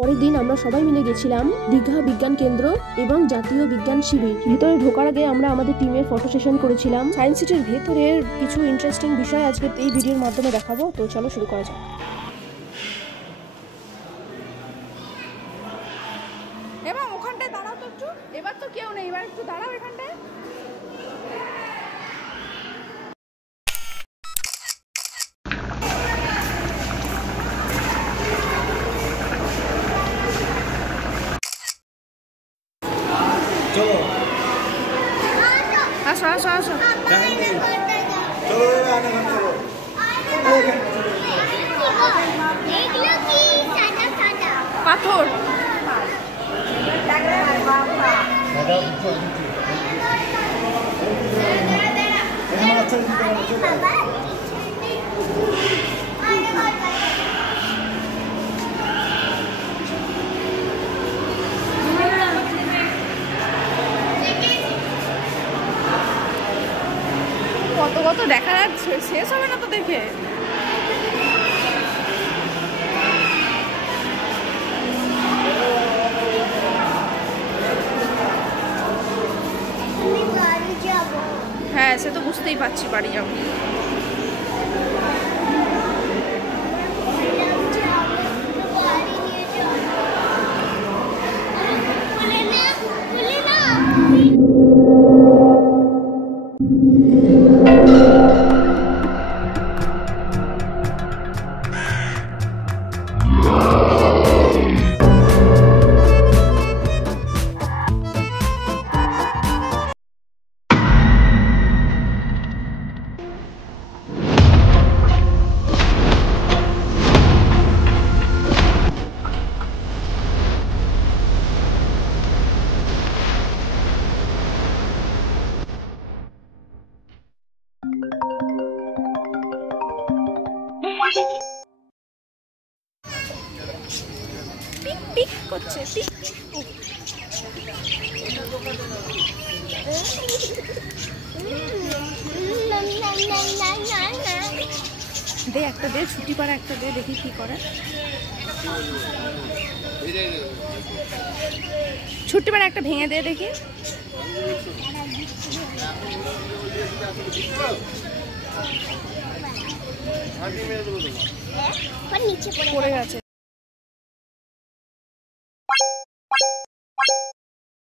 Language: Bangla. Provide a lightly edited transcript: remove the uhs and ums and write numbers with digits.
পরের দিন আমরা সবাই মিলে গেছিলাম দীঘা বিজ্ঞান কেন্দ্র এবং জাতীয় বিজ্ঞান শিবির। ভিতরে ঢোকার আগে আমরা আমাদের টিমের ফটো সেশন করেছিলাম। সায়েন্স সিটির ভেতরের কিছু ইন্টারেস্টিং বিষয় আজকে এই ভিডিওর মাধ্যমে দেখাবো। তো চলো শুরু করা যাক। এবার ওখানটায় দাঁড়াও তো একটু। এবার তো কেউ নেই, এবার একটু দাঁড়াও এখানটায়। আসো আসো আসো, পাথর। কত কত দেখা যাচ্ছে, শেষ হবে না তো দেখে। হ্যাঁ, সে তো বুঝতেই পারছি, বাড়ি যাবো। পিক পিক করছে, পিক। দে একটা দে, ছুটি পাড়া একটা দে, দেখি কি করে। ছুটি পাড়া একটা ভেঙে দে দেখি। পড়ে গেছে।